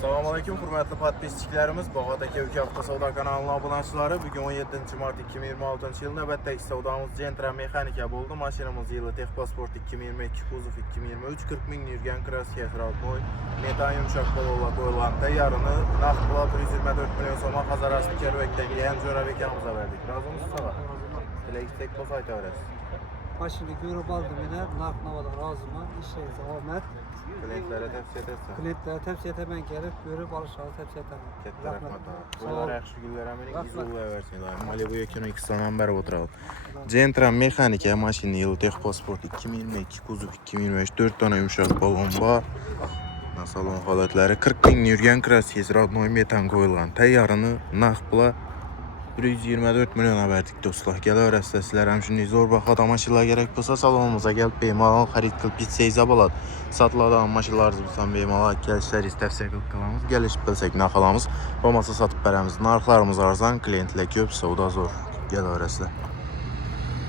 Selamünaleyküm hürmetli podpisçilerimiz. Bağdaki Ülke Hafta Savda kanalına abunəçiləri. Bugün 17 Mart 2026 yılı növbətdəki savdamız Gentra Mexanika oldu. Maşinamız yılı Texpasport 2022, kuzov 2023, 40 min yürgen krasiya Xralboy. Metan yumuşak bolola qoyulan təyyarını naqdla 124 milyon soma Xazaraslı Kervəkdən gələn Cörəbəkamıza verdik. Razı mısınız? Elə istek bu sayta öyrəsiz. Maşını görüp aldım yine. Naknavada razıma. İşinize Ahmet. Klientlere tavsiye edersen. Klientlere tavsiye etmem gerek. Görüp alışanı tavsiye etmem. Ketler rahmat. Bunlar yaxşı günlər əminik izolaya versin. Malibu yakını 2 sanadan beri oturalım. Gentra Mexanika maşini yılı Texpasport 2022, kuzov 2025, 4 tane yumuşak balon var. Salon halatları 40 bin yürgen krasiya Radnoy metan qoyulan təyyarını naqdla 124 milyona verdik dostlar. Gəl öyrəsəslər, həmçinin zor bax adam maşınlar gerek olsa salonumuza gəl bemalal xarid qıl pitseyza balad. Satılan maşınlarımızdan bemalal gəlişlər istəsək qılamız. Gəliş bilsək naxalamız. Olmasa satıb bərəmiz. Narxlarımız arzan, klientlə köp, savda zor. Gəl öyrəsələr.